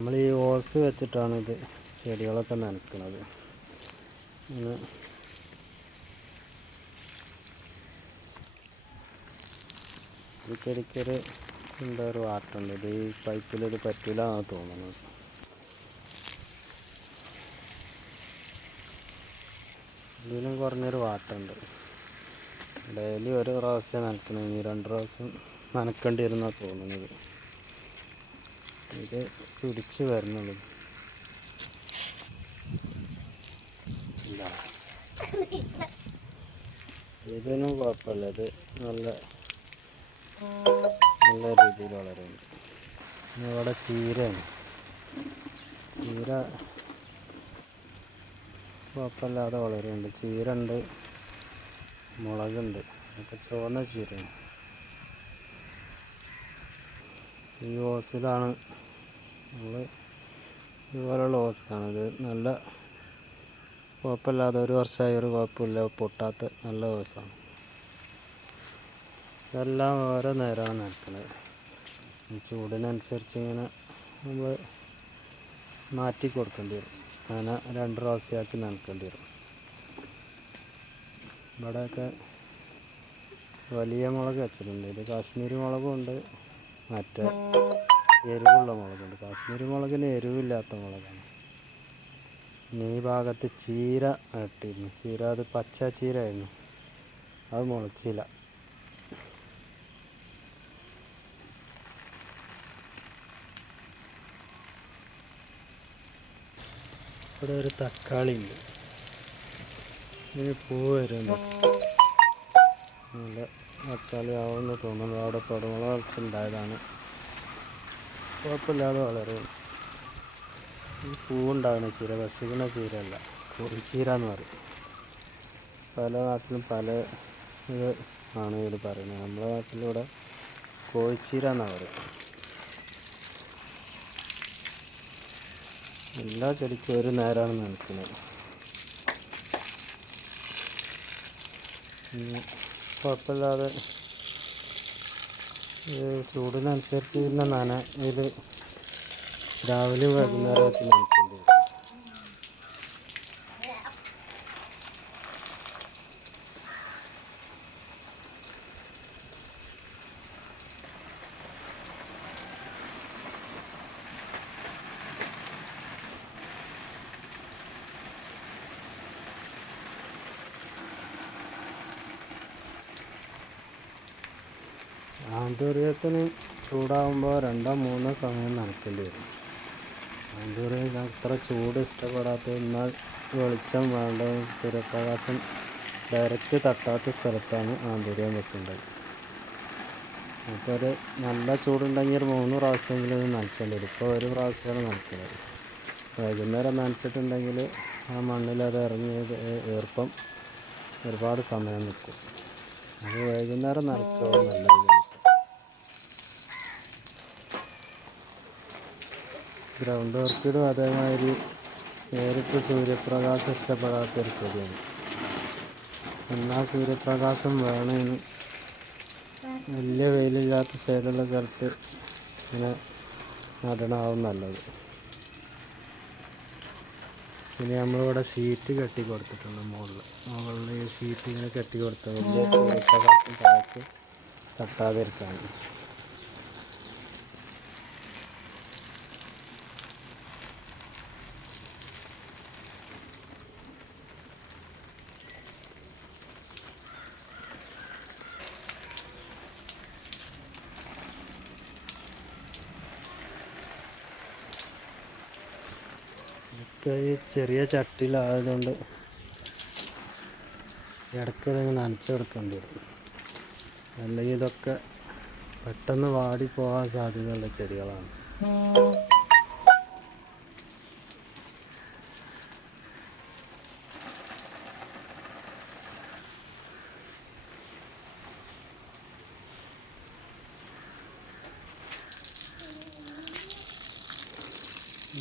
നമ്മൾ ഈ ഓസ് വെച്ചിട്ടാണ് ഇത് ചെടികളൊക്കെ നനക്കുന്നത് ഇങ്ങനെ ചെടിക്കൊരു എന്താ ഒരു വാട്ടുണ്ട്. ഇത് ഈ പൈപ്പിൽ ഇത് പറ്റില്ല എന്നാണ് തോന്നുന്നത്. ഇതിനും കുറഞ്ഞൊരു വാട്ടുണ്ട്. ഡെയിലി ഒരു പ്രാവശ്യം നനക്കണം ഇനി രണ്ട് പ്രാവശ്യം നനക്കേണ്ടി വരുന്നാണ് തോന്നുന്നത്. ഇത് പിടിച്ച് വരുന്നുള്ളൂ ഇതിനും കുഴപ്പമില്ല. ഇത് നല്ല നല്ല രീതിയിൽ വളരുന്നുണ്ട്. ഇവിടെ ചീരയാണ്. ചീര കുഴപ്പമില്ലാതെ വളരുന്നുണ്ട്. ചീര ഉണ്ട് മുളകുണ്ട്. ഒക്കെ ചുവന്ന ചീരയാണ്. ഈ ഓസിലാണ്. നമ്മൾ ഇതുപോലുള്ള ഓസാണ് ഇത് നല്ല കുഴപ്പമില്ലാതെ ഒരു വർഷമായി ഒരു കുഴപ്പമില്ല. പൊട്ടാത്ത നല്ല ഓസാണ്. ഇതെല്ലാം ഓരോ നേരമാണ് നടക്കുന്നത് ചൂടിനനുസരിച്ച് ഇങ്ങനെ നമ്മൾ മാറ്റി കൊടുക്കേണ്ടി വരും. അങ്ങനെ രണ്ട് പ്രാവശ്യമാക്കി നനക്കേണ്ടി വരും. ഇവിടെയൊക്കെ വലിയ മുളക് വെച്ചിട്ടുണ്ട്. ഇത് കാശ്മീരി മുളകും ഉണ്ട്. മറ്റേ എരിവുള്ള മുളകുണ്ട്. കാശ്മീരി മുളകിന് എരിവില്ലാത്ത മുളകാണ്. ഈ ഭാഗത്ത് ചീര നട്ടിരുന്നു ചീര അത് പച്ച ചീര ആയിരുന്നു അത് മുളച്ചില്ല. ഇവിടെ ഒരു തക്കാളി ഉണ്ട്. ഇനി പൂ വരുന്നു. നല്ല തക്കാളി ആവുമെന്ന് തോന്നുന്നു. അവിടെ പടമുള വളച്ചുണ്ടായതാണ് കുഴപ്പമില്ലാതെ വളരും. ഈ പൂവുണ്ടാകുന്ന ചീര വസിക്കുന്ന ചീരയല്ല കുറിച്ചീര എന്ന് പറയും. പല നാട്ടിലും പല ഇത് ആണ് ഇതിൽ പറയുന്നത്. നമ്മുടെ നാട്ടിലിവിടെ കോഴിച്ചീര എന്നാണ് പറയുന്നത് എല്ലാ ചെടിക്കും ഒരു നേരമാണ് നനക്കുന്നത് പിന്നെ കുഴപ്പമില്ലാതെ ചൂടിനനുസരിച്ച് പിന്നെ നന ഇത് രാവിലെ വൈകുന്നേരമായിട്ട് നനയ്ക്കേണ്ടി വരും. ആന്തൂറിയത്തിന് ചൂടാകുമ്പോൾ രണ്ടോ മൂന്നോ സമയം നനയ്ക്കേണ്ടി വരും. ആന്തൂറിയം അത്ര ചൂട് ഇഷ്ടപ്പെടാത്ത എന്നാൽ വെളിച്ചം വേണ്ട. സൂര്യപ്രകാശം ഡയറക്റ്റ് തട്ടാത്ത സ്ഥലത്താണ് ആന്തൂരിയം വെക്കേണ്ടത്. അപ്പോൾ ഒരു നല്ല ചൂടുണ്ടെങ്കിൽ ഒരു മൂന്ന് പ്രാവശ്യമെങ്കിലും നനയ്ക്കേണ്ടി വരും. ഇപ്പോൾ ഒരു പ്രാവശ്യമാണ് നനയ്ക്കുന്നത്. വൈകുന്നേരം നനച്ചിട്ടുണ്ടെങ്കിൽ ആ മണ്ണിൽ അത് ഇറങ്ങിയത് ഈർപ്പം ഒരുപാട് സമയം നിൽക്കും അത് വൈകുന്നേരം നനച്ചോളം നല്ലത് ഇതിനൊക്കെ ഗ്രൗണ്ട് ഓർക്കിഡും അതേമാതിരി നേരിട്ട് സൂര്യപ്രകാശം ഇഷ്ടപ്പെടാത്തൊരു ചെടിയാണ്. എന്നാൽ സൂര്യപ്രകാശം വേണേന് വലിയ വെയിലില്ലാത്ത ഷെയ്ഡുള്ള സ്ഥലത്ത് ഇങ്ങനെ നടണമാവും നല്ലത്. പിന്നെ നമ്മളിവിടെ ഷീറ്റ് കെട്ടി കൊടുത്തിട്ടുണ്ട് മുകളിൽ മുകളിൽ ഷീറ്റ് ഇങ്ങനെ കെട്ടി കൊടുത്ത സൂര്യപ്രകാശം താഴത്ത് തട്ടാതിരിക്കാൻ ഇതൊക്കെ ഈ ചെറിയ ചട്ടിയിലായതുകൊണ്ട് ഇടയ്ക്ക് ഇതങ്ങ് നനച്ചു കൊടുക്കേണ്ടി വരും. അല്ലെങ്കിൽ ഇതൊക്കെ പെട്ടെന്ന് വാടി പോകാൻ സാധ്യതയുള്ള ചെടികളാണ്.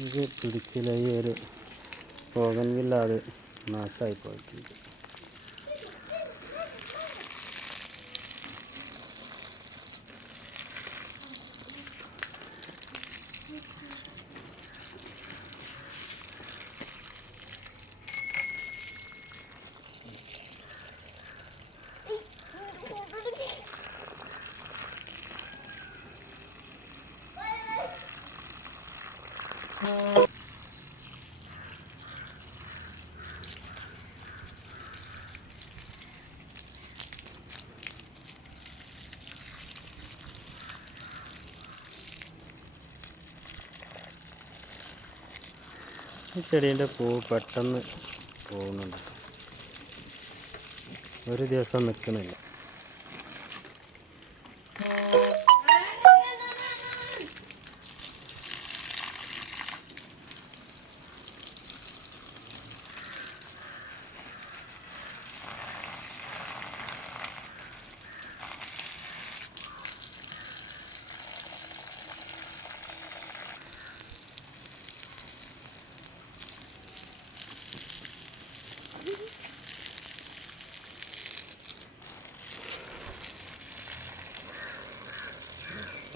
ഇത് പിടിച്ചില്ല ഈ ഒരു പോകൻവില്ലാതെ നാശമായി പോയിട്ടുണ്ട് Oh. ചെടീന്റെ പൂ പെട്ടെന്ന് പോകുന്നുണ്ട്. ഒരു ദിവസം നിൽക്കണില്ല.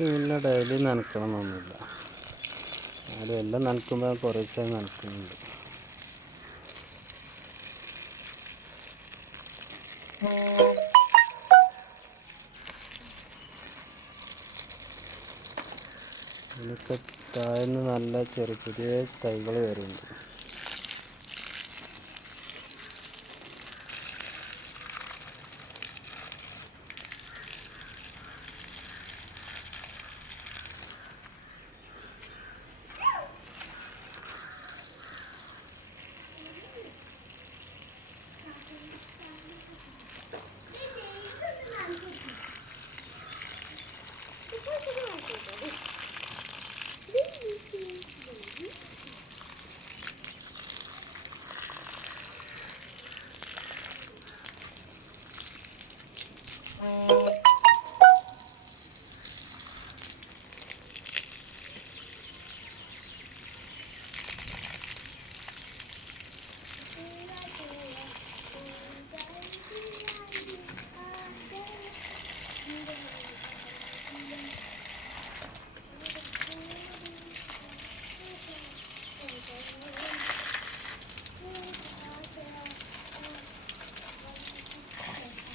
പിന്നെ ഡെയിലി നനക്കണമെന്നൊന്നുമില്ല അത് എല്ലാം നനക്കുമ്പോൾ കുറേശ്ശെ നനക്കുന്നുണ്ട്. ഇതിനൊക്കെ താഴ്ന്ന് നല്ല ചെറിയ ചെറിയ തൈകൾ വരുന്നുണ്ട്.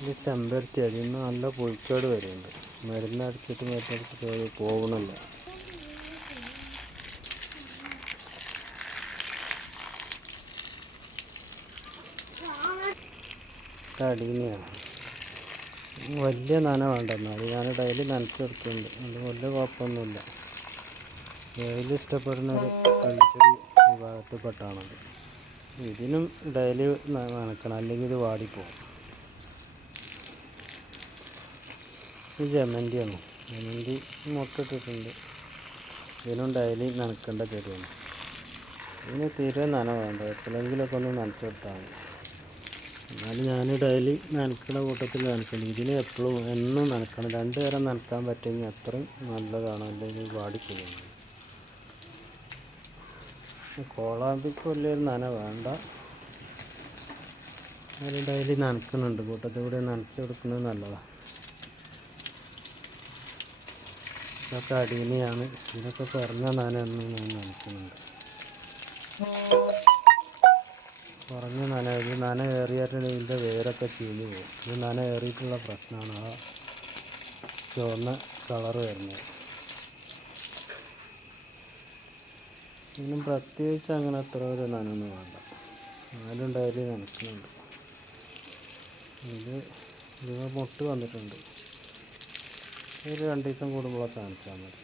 ഇത് ചെമ്പരത്തി അതിൽ നിന്ന് നല്ല പൊഴിച്ചോട് വരുന്നുണ്ട്. മരുന്നടിച്ചിട്ട് മരുന്നടിച്ചിട്ട് അത് പോകണില്ല അടീനെയാണ് വലിയ നന വേണ്ട എന്നാൽ ഞാൻ ഡെയിലി നനച്ചെടുക്കുന്നുണ്ട് അത് വലിയ കുഴപ്പമൊന്നുമില്ല. ഡെയിലി ഇഷ്ടപ്പെടുന്ന ഒരു കള്ളിച്ചെടി വിഭാഗത്തിൽപ്പെട്ടാണത്. ഇതിനും ഡെയിലി നനക്കണം. അല്ലെങ്കിൽ ഇത് വാടിപ്പോകും ഇത് ജമന്തിയാണ് ജമന്തി മുട്ടിട്ടിട്ടുണ്ട്. ഇതിനും ഡെയിലി നനക്കേണ്ട ചെടിയാണ്. ഇതിന് തീരെ നന വേണ്ട. എപ്പോഴെങ്കിലൊക്കെ ഒന്ന് നനച്ചു കൊടുത്താൽ മതി. എന്നാലും ഞാൻ ഡെയിലി നനക്കുന്ന കൂട്ടത്തിൽ നനക്കണം ഇതിന് എപ്പോഴും എന്നും നനക്കണം. രണ്ട് നേരം നനക്കാൻ പറ്റുമെങ്കിൽ അത്രയും നല്ലതാണ്. അല്ലെങ്കിൽ വാടിപ്പോകും കോളാമ്പിക്ക് വലിയൊരു നന വേണ്ട. അത് ഡെയിലി നനക്കുന്നുണ്ട്. കൂട്ടത്തിൽ കൂടെ നനച്ചു കൊടുക്കുന്നത് നല്ലതാണ്. ഇതൊക്കെ അടീനെയാണ്. ഇതൊക്കെ കുറഞ്ഞ നനയൊന്നും ഞാൻ നനയ്ക്കുന്നുണ്ട്. കുറഞ്ഞ നന ഇത് നന ഏറിയിട്ടുണ്ടെങ്കിൽ ഇതിന്റെ വേരൊക്കെ ചീഞ്ഞ് പോകും. ഇത് നന ഏറിയിട്ടുള്ള പ്രശ്നമാണ്. ആ ചുവന്ന കളറ് വരുന്നത്. ഇതിനും പ്രത്യേകിച്ച് അങ്ങനെ അത്ര ഒരു നനൊന്നും വേണ്ട. നാലുണ്ടായാലും നനക്കുന്നുണ്ട് ഇത് ഇത് മുട്ട് വന്നിട്ടുണ്ട്. ഒരു രണ്ട് ദിവസം കൂടുമ്പോഴൊക്കെ കാണിച്ചാൽ മതി.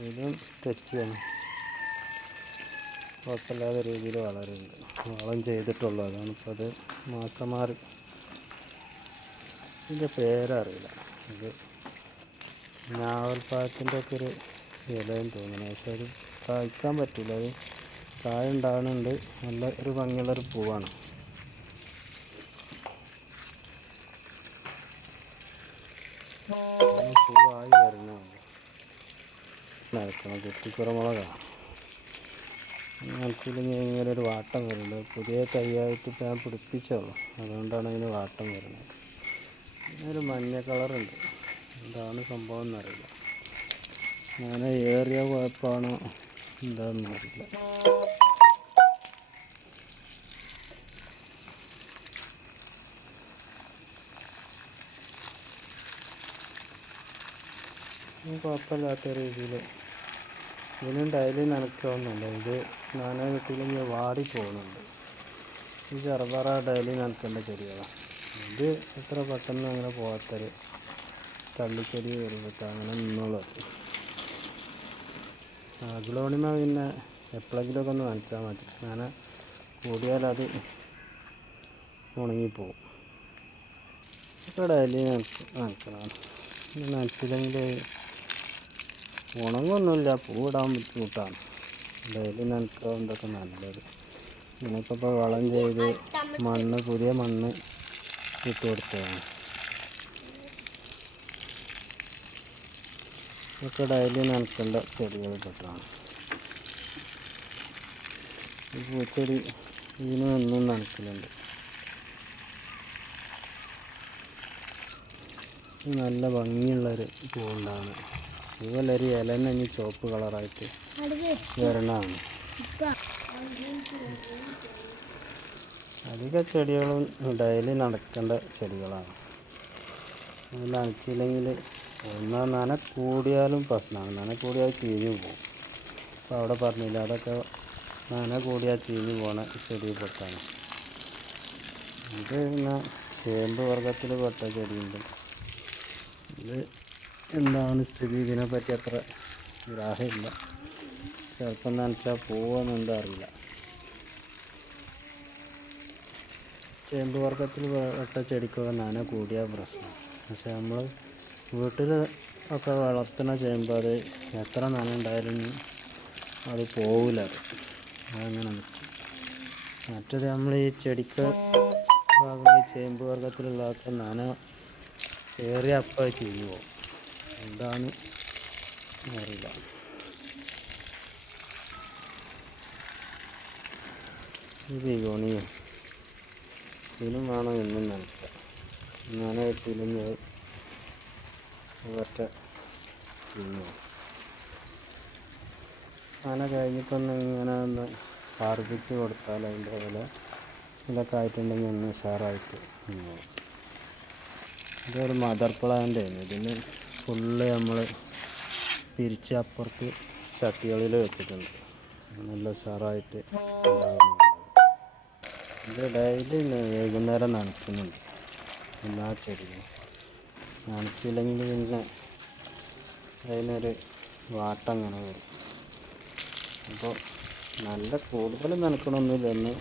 ഇതും ടച്ച് ചെയ്യണം. കുഴപ്പമില്ലാത്ത രീതിയിൽ വളരുന്നുണ്ട്. വളം ചെയ്തിട്ടുള്ളൂ. അതാണ് ഇപ്പോൾ അത് മാസം മാറി ഇതിന്റെ പേരറിയില്ല. ഇത് ഞാവൽപ്പഴത്തിന്റെ ഒക്കെ ഒരു ഇലയും തോന്നുന്നു. പക്ഷെ അത് കായ്ക്കാൻ പറ്റില്ല. അത് കായ ഉണ്ടാകുന്നുണ്ട് നല്ല ഒരു ഭംഗിയുള്ളൊരു പൂവാണ്. പൂവായി വരുന്നുണ്ട് നടക്കണം കുറ്റിക്കുറമുളകാണ് നനച്ചില്ലെങ്കിൽ ഇങ്ങനെ ഒരു വാട്ടം വരുന്നത് പുതിയ തൈയായിട്ട് ഇപ്പം ഞാൻ പിടിപ്പിച്ചുള്ളൂ അതുകൊണ്ടാണ് ഇതിന് വാട്ടം വരുന്നത്. ഒരു മഞ്ഞ കളറുണ്ട്. എന്താണ് സംഭവം എന്നറിയില്ല. ഞാൻ ഏറിയ കുഴപ്പമാണോ എന്താണെന്ന് കുഴപ്പമില്ലാത്ത രീതിയിൽ. ഇതിനും ഡയലി നനയ്ക്കൊന്നുമില്ല ഇത് നാനാ കിട്ടിയില്ലെങ്കിൽ വാടി പോകുന്നുണ്ട്. ഈ ചെറുപറ ഡയലി നനയ്ക്കേണ്ട ചെടികളാണ് ഇത് എത്ര പെട്ടെന്ന് അങ്ങനെ പോകാത്തൊരു തള്ളിച്ചെടി വരുമ്പോൾ അങ്ങനെ നിന്നുള്ളത് അഗ്ലോണിമ പിന്നെ എപ്പോഴെങ്കിലുമൊക്കെ ഒന്ന് നനച്ചാൽ മതി. അങ്ങനെ കൂടിയാൽ അത് ഉണങ്ങിപ്പോവും. ഇപ്പോൾ ഡയലി നനക്കണം നനച്ചില്ലെങ്കിൽ ഉണങ്ങൊന്നുമില്ല. പൂവിടാൻ ബുദ്ധിമുട്ടാണ്. ഡെയിലി നനക്കാവുന്നതൊക്കെ നല്ലത്. നമുക്കിപ്പോൾ വളം ചെയ്ത് മണ്ണ് പുതിയ മണ്ണ് ഇട്ട് കൊടുത്തതാണ്. ഇതൊക്കെ ഡെയിലി നനക്കേണ്ട ചെടികൾ പെട്ടതാണ് ഈ പൂച്ചെടി ഇതിന് എന്നും നനക്കലുണ്ട് നല്ല ഭംഗിയുള്ളൊരു പൂവുണ്ടാണ്. ഇതുപോലെ ഒരു ഇല തന്നെ ഇനി ചുവപ്പ് കളറായിട്ട് വരണതാണ്. അധിക ചെടികളും ഡെയിലി നടക്കേണ്ട ചെടികളാണ്. നനച്ചില്ലെങ്കിൽ ഒന്നാ നന കൂടിയാലും പ്രശ്നമാണ്. നന കൂടിയാൽ ചീഞ്ഞു പോകും. അപ്പോൾ അവിടെ പറഞ്ഞില്ല അതൊക്കെ നന കൂടിയാൽ ചീഞ്ഞു പോണ ചെടിയിൽപ്പെട്ടാണ് ഇത് പിന്നെ ചേമ്പ് വർഗത്തിൽ പെട്ട ചെടിയുണ്ട്. ഇത് എന്താണ് സ്ഥിതി? ഇതിനെപ്പറ്റി അത്ര ഗ്രാഹ്യമില്ല ചിലപ്പം നനച്ചാൽ പോവുമെന്നുണ്ടോ അറിയില്ല. ചേമ്പ് വർഗത്തിൽ വെട്ട ചെടിക്കൊക്കെ നന കൂടിയ പ്രശ്നം. പക്ഷെ നമ്മൾ വീട്ടിൽ ഒക്കെ വളർത്തുന്ന ചേമ്പ് അത് എത്ര നന ഉണ്ടായാലും അത് പോവില്ല അത്. അതങ്ങനെ നിൽക്കും മറ്റത് നമ്മൾ ഈ ചെടിക്ക് ചേമ്പ് വർഗത്തിലുള്ളതൊക്കെ നന ഏറിയ അപ്പം എന്താണ് അറിയില്ല. ഈ ബിഗോണിയും ഇതിനും വേണം എന്നും നനയ്ക്കുക. നന ഒറ്റ നന കഴിഞ്ഞിട്ടൊന്ന് ഇങ്ങനെ ഒന്ന് പാർപ്പിച്ച് കൊടുത്താൽ അതിന്റെ വില ഇതൊക്കെ ആയിട്ടുണ്ടെങ്കിൽ ഒന്ന് ഉഷാറായിട്ട് ഇതൊരു മദർ പ്ലാന്റ് ആയിരുന്നു ഇതിന് ഫുള്ള് നമ്മൾ പിരിച്ച് അപ്പുറത്ത് ചട്ടികളിൽ വെച്ചിട്ടുണ്ട്. നല്ല ഉണ്ടാകുന്നുണ്ട് ഇത് ഡെയിലി വൈകുന്നേരം നനയ്ക്കുന്നുണ്ട്. എല്ലാ ചെടികളും. നനച്ചില്ലെങ്കിൽ പിന്നെ അതിനൊരു വാട്ടം അങ്ങനെ വരും. അപ്പോൾ നല്ല കൂടുതൽ നനക്കണമൊന്നുമില്ല ഒന്ന്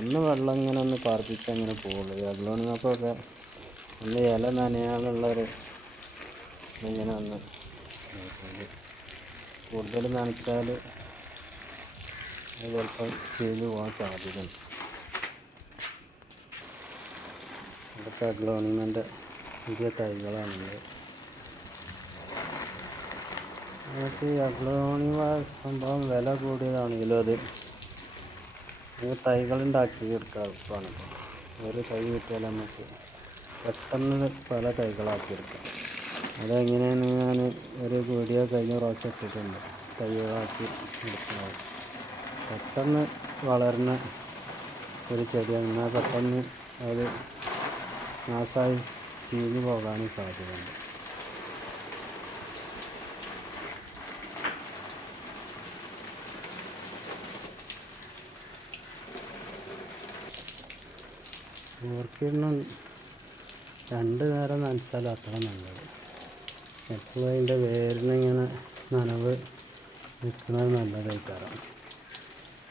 ഒന്ന് വെള്ളം ഇങ്ങനെ ഒന്ന് പാർപ്പിച്ച് അങ്ങനെ പോകുള്ളൂ ഒക്കെ ഒന്ന് ഇല നനയാനുള്ളൊരു ഇങ്ങനെ ഒന്ന് കൂടുതൽ നനച്ചാൽ ചിലപ്പം ചെയ്തു പോകാൻ സാധ്യതയുണ്ട്. ഇതൊക്കെ അഗ്ലോണിമെന്റെ പുതിയ തൈകളാണുള്ളത് നമുക്ക് ഈ അഗ്ലോണിമ സംഭവം വില കൂടിയതാണെങ്കിലും അത് ഈ തൈകളുണ്ടാക്കി എടുക്കാൻ എളുപ്പമാണ്. ഒരു തൈ കിട്ടിയാൽ നമുക്ക് പെട്ടെന്ന് പല തൈകളാക്കി എടുക്കാം. അതെങ്ങനെയാണ് ഞാൻ ഒരു വീഡിയോ കഴിഞ്ഞ പ്രാവശ്യം ഇട്ടിട്ടുണ്ട്. തയ്യാറാക്കി എടുക്കുന്നത്. പെട്ടെന്ന് വളർന്ന ഒരു ചെടിയാണ്. എന്നാൽ പെട്ടെന്ന് അത് നാശമായി ചീഞ്ഞു പോകാനും സാധ്യതയുണ്ട്. ഓർക്കിഡിനും രണ്ട് നേരം നനച്ചാൽ അത്ര നല്ലത്. എപ്പോഴും അതിന്റെ വേരിന് ഇങ്ങനെ നനവ് നിൽക്കുന്നത് നല്ലതായിട്ടാണ്.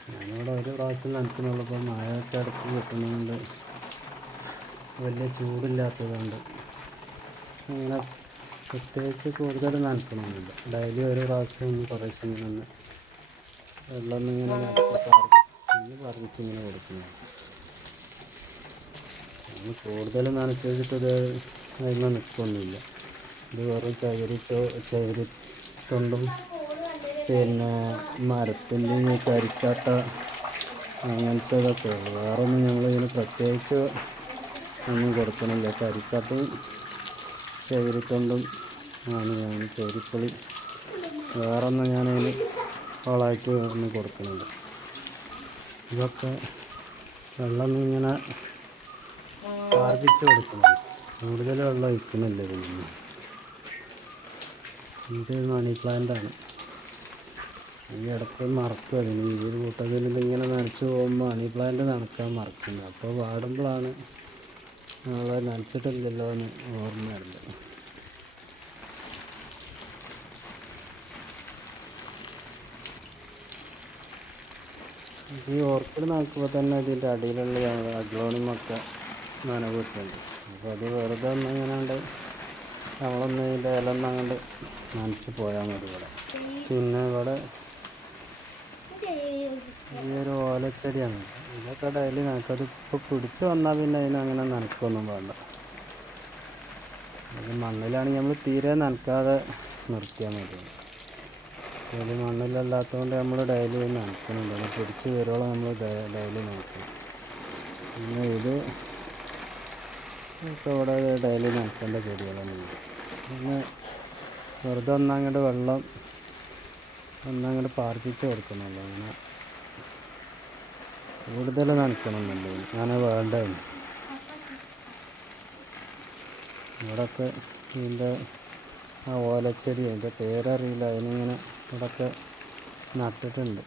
ഞാനിവിടെ ഒരു പ്രാവശ്യം നനക്കുന്നുള്ളപ്പോൾ മഴയൊക്കെ ഇടയ്ക്ക് കിട്ടുന്നതുകൊണ്ട് വലിയ ചൂടില്ലാത്തതുകൊണ്ട് ഇങ്ങനെ പ്രത്യേകിച്ച് കൂടുതൽ നനക്കണമെന്നില്ല ഡെയിലി ഒരു പ്രാവശ്യം ഒന്ന് കുറേശ്ശെ ഇങ്ങനെ വെള്ളം ഇങ്ങനെ പറഞ്ഞിട്ടിങ്ങനെ കൊടുക്കുന്നത് നമ്മൾ കൂടുതൽ നനച്ച് വെച്ചിട്ട് ഇത് അതിന് നിൽക്കൊന്നുമില്ല ഇത് വെറും ചകിരി ചോ ചകിരി തൊണ്ടും പിന്നെ മരത്തിന്റെ കരിക്കാട്ട അങ്ങനത്തെ ഇതൊക്കെ വേറെ ഒന്നും ഞങ്ങൾ ഇതിന് പ്രത്യേകിച്ച് ഒന്നും കൊടുക്കണില്ല. കരിക്കാട്ടും ചകിരിത്തൊണ്ടും ആണ് ഞാൻ ചകിരിപ്പൊളി. വേറെ ഒന്നും ഞാനതിന് വളമായിട്ട് ഒന്നും കൊടുക്കണില്ല. ഇതൊക്കെ വെള്ളം ഇങ്ങനെ പാർപ്പിച്ച് കൊടുക്കണം. കൂടുതൽ വെള്ളം ഒഴിക്കുന്നില്ല ഇതിന് ഇത് മണി പ്ലാന്റ് ആണ്. ഈ ഇടയ്ക്ക് മറക്കും അതിന്. ഈ ഒരു കൂട്ടത്തിൽ ഇങ്ങനെ നനച്ച് പോകുമ്പോൾ മണി പ്ലാന്റ് നനക്കാൻ മറക്കുന്നത് അപ്പോൾ വാടുമ്പോഴാണ് നമ്മൾ നനച്ചിട്ടില്ലല്ലോ എന്ന് ഓർമ്മ വരുന്നത്. ഈ ഓർക്കിഡ് നോക്കുമ്പോൾ തന്നെ ഇതിന്റെ അടിയിലുള്ള അഗ്ലോണിമൊക്കെ നനവിട്ടുണ്ട് അപ്പോൾ അത് വെറുതെ ഒന്നും ഇങ്ങനെ ഇങ്ങനെയുണ്ട് നമ്മളൊന്ന് ഇതിന്റെ ഇല ഒന്ന് അങ്ങോട്ട് നനച്ച് പോയാൽ മതി ഇവിടെ. പിന്നെ ഇവിടെ ഈ ഒരു ഓലച്ചെടിയാണ്. ഇതൊക്കെ ഡെയിലി നനക്കത് ഇപ്പോൾ പിടിച്ച് വന്നാൽ പിന്നെ അതിനങ്ങനെ നനക്കൊന്നും വേണ്ട. അത് മണ്ണിലാണെങ്കിൽ നമ്മൾ തീരെ നനക്കാതെ നിർത്തിയാൽ മതി. ഇതിൽ മണ്ണിലല്ലാത്തതുകൊണ്ട് നമ്മൾ ഡെയിലി നനക്കുന്നുണ്ട്. അത് പിടിച്ച് വരുവോളം നമ്മൾ ഡെയിലി നനക്കണം പിന്നെ ഇത് ഇപ്പോൾ ഇവിടെ ഡെയിലി നനക്കേണ്ട ചെടികളാണ് ഇത്. പിന്നെ വെറുതെ ഒന്നങ്ങോട്ട് വെള്ളം ഒന്നങ്ങോട്ട് പാർപ്പിച്ച് കൊടുക്കണമല്ലോ അങ്ങനെ കൂടുതൽ നനക്കണമെന്നല്ലോ അങ്ങനെ വേണ്ടതാണ് ഇവിടൊക്കെ ഇതിന്റെ ആ ഓലച്ചെടി അതിന്റെ പേരറിയില്ല. അതിനിങ്ങനെ ഇവിടൊക്കെ നട്ടിട്ടുണ്ട്.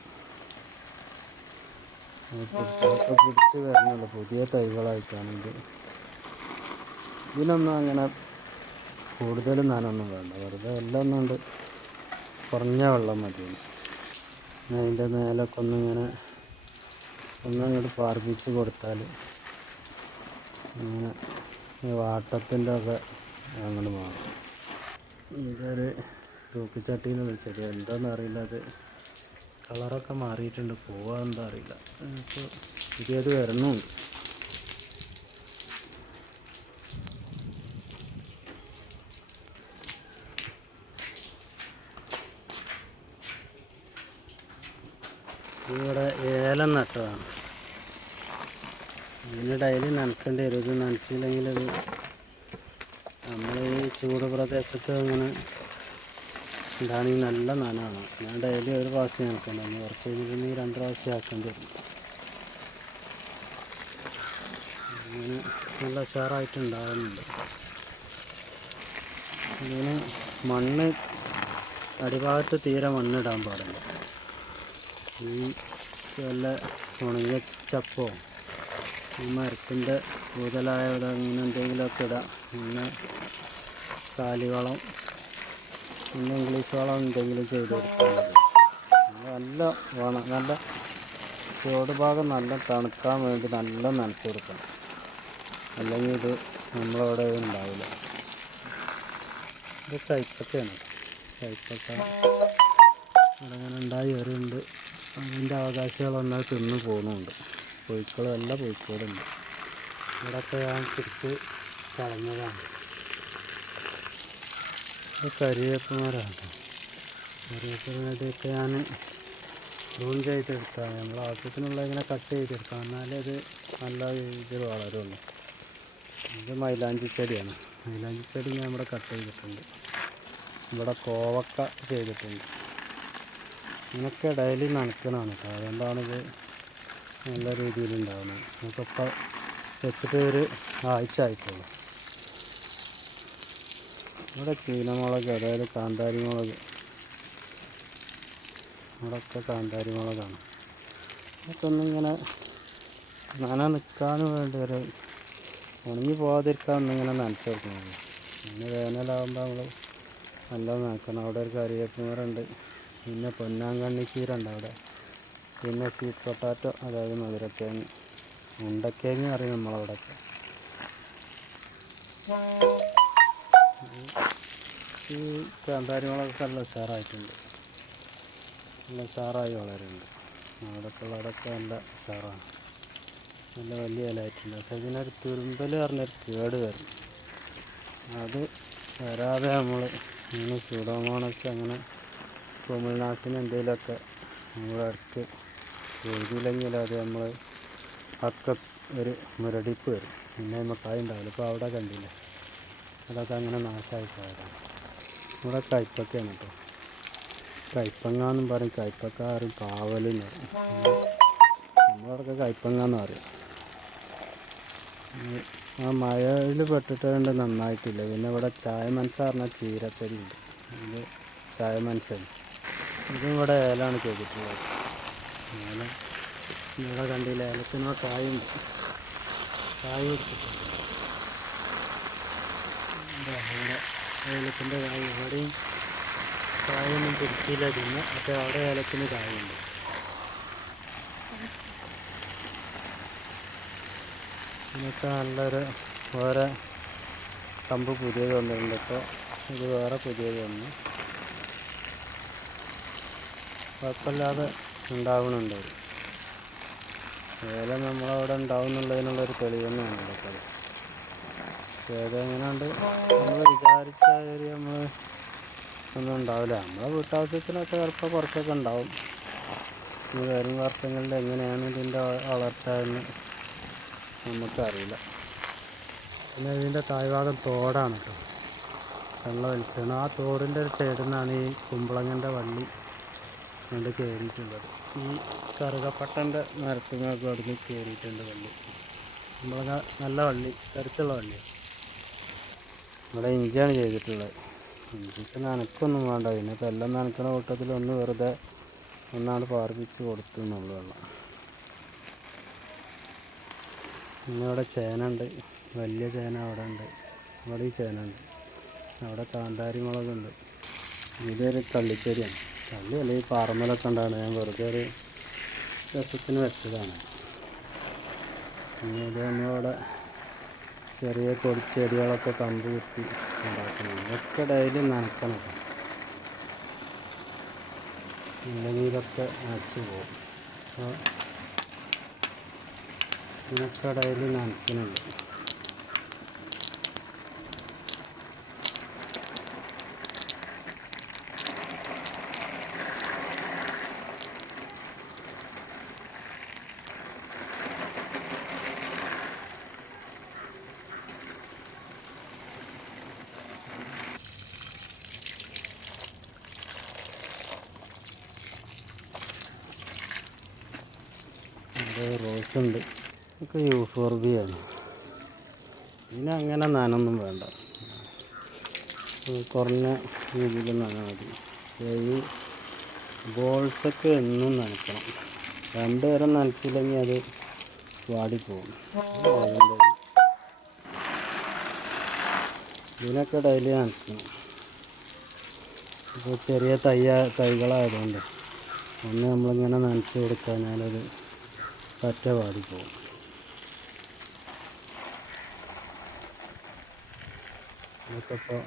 പിടിച്ച് വരുന്നുള്ളൂ പുതിയ തൈകളായിട്ടാണെങ്കിൽ ഇതിനൊന്നും അങ്ങനെ കൂടുതൽ നനൊന്നും വേണ്ട. വെറുതെ എല്ലാം ഒന്നുണ്ട് കുറഞ്ഞ വെള്ളം മതി. അതിന്റെ മേലൊക്കെ ഒന്നിങ്ങനെ ഒന്നങ്ങോട്ട് പാർപ്പിച്ച് കൊടുത്താൽ അങ്ങനെ ഈ വാട്ടത്തിന്റെ ഒക്കെ അങ്ങോട്ട് മാറും. ഇതൊരു തൂക്കുചട്ടിന്ന് വെച്ചത്. എന്താണെന്ന് അറിയില്ല. അത് കളറൊക്കെ മാറിയിട്ടുണ്ട്. പോവാ എന്താ അറിയില്ല. ഇപ്പോൾ പുതിയത് വരണുണ്ട് ഇവിടെ ഏലം നട്ടതാണ് ഇതിന് ഡെയിലി നനക്കേണ്ടി വരും ഇത് നനച്ചില്ലെങ്കിൽ അത് നമ്മൾ ഈ ചൂട് പ്രദേശത്ത് അങ്ങനെ ഉണ്ടാണെങ്കിൽ നല്ല നനമാണ് ഞാൻ ഡെയിലി ഒരു പ്രാവശ്യം ആക്കേണ്ടത് ഒന്ന് കുറച്ച് കഴിഞ്ഞിട്ടുണ്ടെങ്കിൽ രണ്ട് പ്രാവശ്യം ആക്കേണ്ടി വരും. അങ്ങനെ നല്ല ഉഷാറായിട്ടുണ്ടാകുന്നുണ്ട് ഇതിന് മണ്ണ് അടിഭാഗത്ത് തീരെ മണ്ണിടാൻ പാടില്ല. ഈ നല്ല ഉണങ്ങിയ ചപ്പോ ഈ മരത്തിന്റെ കൂടുതലായ അങ്ങനെ എന്തെങ്കിലുമൊക്കെ ഇടാം. പിന്നെ കാലിവളം പിന്നെ ഇംഗ്ലീഷ് വളം എന്തെങ്കിലും ചെയ്ത് കൊടുക്കുന്നത് നല്ല വളം നല്ല ചുവട് ഭാഗം നല്ല തണുക്കാൻ വേണ്ടി നല്ല നനച്ചു കൊടുക്കണം. അല്ലെങ്കിൽ ഇത് നമ്മളവിടെ ഉണ്ടാവില്ല. ഇത് കൈപ്പക്കയാണ് കൈപ്പക്ക ഇങ്ങനെ ഉണ്ടായി വരുന്നുണ്ട് അതിന്റെ അവകാശികൾ വന്നാൽ തിന്നു പോകുന്നുണ്ട്. പൊയ്ക്കളും എല്ലാ പൊയ്ക്കളുണ്ട് ഇവിടെയൊക്കെ ഞാൻ തിരിച്ച് കളഞ്ഞതാണ്. ഇത് കരിവേപ്പിനൊക്കെ ഞാൻ പ്രൂൺ ചെയ്തെടുത്താണ് നമ്മൾ ആവശ്യത്തിനുള്ള ഇങ്ങനെ കട്ട് ചെയ്തെടുക്കാം എന്നാലേ അത് നല്ല രീതിയിൽ വളരുള്ളൂ. ഇത് മൈലാഞ്ചി ചെടിയാണ്. മൈലാഞ്ചി ചെടി ഞാൻ ഇവിടെ കട്ട് ചെയ്തിട്ടുണ്ട്. ഇവിടെ കോവക്ക ചെയ്തിട്ടുണ്ട്. ഇങ്ങനൊക്കെ ഡെയിലി നനക്കണമാണ് കേട്ടോ. അതുകൊണ്ടാണിത് നല്ല രീതിയിൽ ഉണ്ടാകുന്നത് നമുക്കിപ്പോൾ വെച്ചിട്ട് ഒരു ആഴ്ച ആയിട്ടുള്ളൂ. ഇവിടെ ചീനമുളക് അതായത് കാന്താരി മുളക് ഇവിടെയൊക്കെ കാന്താരി മുളകാണ് അതൊക്കെ ഒന്നിങ്ങനെ നന നിൽക്കാൻ വേണ്ടി ഒരു ഉണങ്ങി പോകാതിരിക്കാൻ ഒന്നിങ്ങനെ നനച്ചു കൊടുക്കുന്നത് പിന്നെ വേനലാകുമ്പോൾ നമ്മൾ നല്ല നനക്കണം. അവിടെ ഒരു കറിവേപ്പിമറുണ്ട് പിന്നെ പൊന്നാങ്കണ്ണി ചീര ഉണ്ട് അവിടെ. പിന്നെ സ്വീറ്റ് പൊട്ടാറ്റോ അതായത് മധുരക്കിഴങ്ങ് ഉണ്ടക്കിഴങ്ങ് അറിയും നമ്മളവിടെയൊക്കെ ഈ കാന്താരിമുളകൊക്കെ നല്ല ഉഷാറായിട്ടുണ്ട്. നല്ല ഉഷാറായി വളരുന്നുണ്ട്. അവിടെയൊക്കെ ഉള്ളവരൊക്കെ നല്ല ഉഷാറാണ്. നല്ല വലിയ ഇലയായിട്ടുണ്ട്. പക്ഷേ ഇതിനൊരു തുരുമ്പൽ പറഞ്ഞൊരു കേട് വരും. അത് വരാതെ നമ്മൾ ഇങ്ങനെ സൂഡോമോണസ് അങ്ങനെ കുമിൾനാസിന് എന്തെങ്കിലുമൊക്കെ നമ്മുടെ അടുത്ത് എഴുതിയില്ലെങ്കിൽ അത് നമ്മൾ അക്ക ഒരു മുരടിപ്പ് വരും. പിന്നെ നമുക്ക് ഉണ്ടാവില്ല. ഇപ്പോൾ അവിടെ കണ്ടില്ല? അതൊക്കെ അങ്ങനെ നാശമായി പോയതാണ്. ഇവിടെ കയ്പക്കയാണ് കേട്ടോ കയ്പങ്ങ പറയും കയ്പക്ക പറയും കാവലെന്ന് പറയും. നമ്മളവിടെയൊക്കെ കയ്പങ്ങ പറയും. ആ മഴയിൽ പെട്ടിട്ട് കൊണ്ട് നന്നായിട്ടില്ല. പിന്നെ ഇവിടെ ചായ മനസ്സ് പറഞ്ഞ ചീരത്തരി ഉണ്ട്. ഇത് ചായ മനസ്സാണ്. ഇതും ഇവിടെ ഏലാണ് ചെയ്തിട്ടുള്ളത്. ഏലം ഇവിടെ കണ്ടില്ല? ഏലത്തിനോ കായുണ്ട്. കായ കൊടുത്തിട്ടുണ്ട്. ഇവിടെ ഏലത്തിന്റെ കായ ഇവിടെയും കായൊന്നും പിടിച്ചില്ല പിന്നെ പക്ഷേ അവിടെ ഏലത്തിന് കായുണ്ട് ഇതൊക്കെ നല്ലൊരു വേറെ കമ്പ് പുതിയത് വന്നിട്ടുണ്ട് ഇപ്പോൾ ഇത് വേറെ പുതിയത് വന്നു കുഴപ്പമില്ലാതെ ഉണ്ടാവണുണ്ട്. ഏലം നമ്മളവിടെ ഉണ്ടാവുന്നുള്ളതിനുള്ളൊരു തെളിവ് തന്നെയാണ്. പക്ഷേ അതെങ്ങനെയുണ്ട്? നമ്മൾ വിചാരിച്ച ഒരു നമ്മൾ ഒന്നും ഉണ്ടാവില്ല. നമ്മളെ വീട്ടാവശ്യത്തിനൊക്കെ ചിലപ്പോൾ കുറച്ചൊക്കെ ഉണ്ടാവും. ഇനി വരും വർഷങ്ങളിൽ എങ്ങനെയാണ് ഇതിന്റെ വളർച്ച എന്ന് നമുക്കറിയില്ല. പിന്നെ ഇതിന്റെ താഴ്ഭാഗം തോടാണ് കേട്ടോ. വെള്ളം വലിച്ചാണ് ആ തോടിന്റെ ഒരു സൈഡിൽ നിന്നാണ് ഈ കുമ്പളങ്ങന്റെ വള്ളി കൊണ്ട് കയറിയിട്ടുള്ളത് ഈ കറുകപ്പട്ടന്റെ മരത്തിനൊക്കെ അവിടുന്ന് കയറിയിട്ടുണ്ട് വള്ളി. കുമ്പളങ്ങ നല്ല വള്ളി കരുത്തുള്ള വള്ളിയാണ് ഇവിടെ ഇഞ്ചിയാണ് ചെയ്തിട്ടുള്ളത്. ഇഞ്ചിക്ക് നനക്കൊന്നും വേണ്ട. പിന്നെ എല്ലാം നനക്കണ കൂട്ടത്തിൽ ഒന്ന് വെറുതെ ഒന്നാണ് പാർപ്പിച്ച് കൊടുത്തു എന്നുള്ളൂ വെള്ളം. പിന്നെ ഇവിടെ ചേന ഉണ്ട് വലിയ ചേന അവിടെ ഉണ്ട്. അവിടെ ഈ ചേന ഉണ്ട് അവിടെ കാന്താരി മുളകുണ്ട് ഇതൊരു കള്ളിച്ചേരിയാണ് കള്ളി അല്ലെങ്കിൽ പാറമലൊക്കെ ഉണ്ടാണ് ഞാൻ വെറുതെ ഒരു രസത്തിന് വെച്ചതാണ്. പിന്നെ ഇത് നമ്മളിവിടെ ചെറിയ കൊടിച്ചെടികളൊക്കെ കമ്പ് കുത്തി ഉണ്ടാക്കണം. ഇതൊക്കെ ഡെയിലി നനക്കണം. ഇല്ലെങ്കിൽ ഇതൊക്കെ നശിച്ചു പോകും അപ്പോൾ ഇതിനൊക്കെ ഡെയിലി നനയ്ക്കുന്നുണ്ട് യു ഉണ്ട് ബി യൂഫോർബിയാണ് ഇതിന് അങ്ങനെ നനൊന്നും വേണ്ട. കുറഞ്ഞ രീതിയിൽ നന മതി. ഈ ബോൾസൊക്കെ എന്നും നനക്കണം രണ്ട് നേരം നനച്ചില്ലെങ്കിൽ അത് വാടിപ്പോകും ഇതിനൊക്കെ ഡെയിലി നനയ്ക്കണം. ഇപ്പോൾ ചെറിയ തയ്യ തൈകളായതുകൊണ്ട് ഒന്ന് നമ്മളിങ്ങനെ നനച്ച് കൊടുക്കാഞ്ഞാലത് പറ്റ പോകും ഇതൊക്കെ ഇപ്പോൾ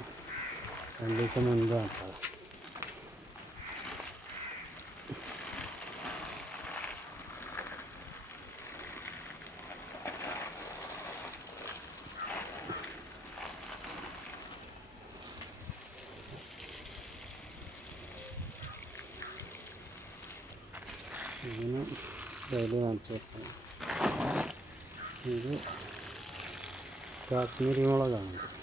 രണ്ട് ദിവസം മുൻപ് നട്ടത് ഇങ്ങനെ വെക്കണം. ഇത് കാശ്മീരി മുളകാണ്.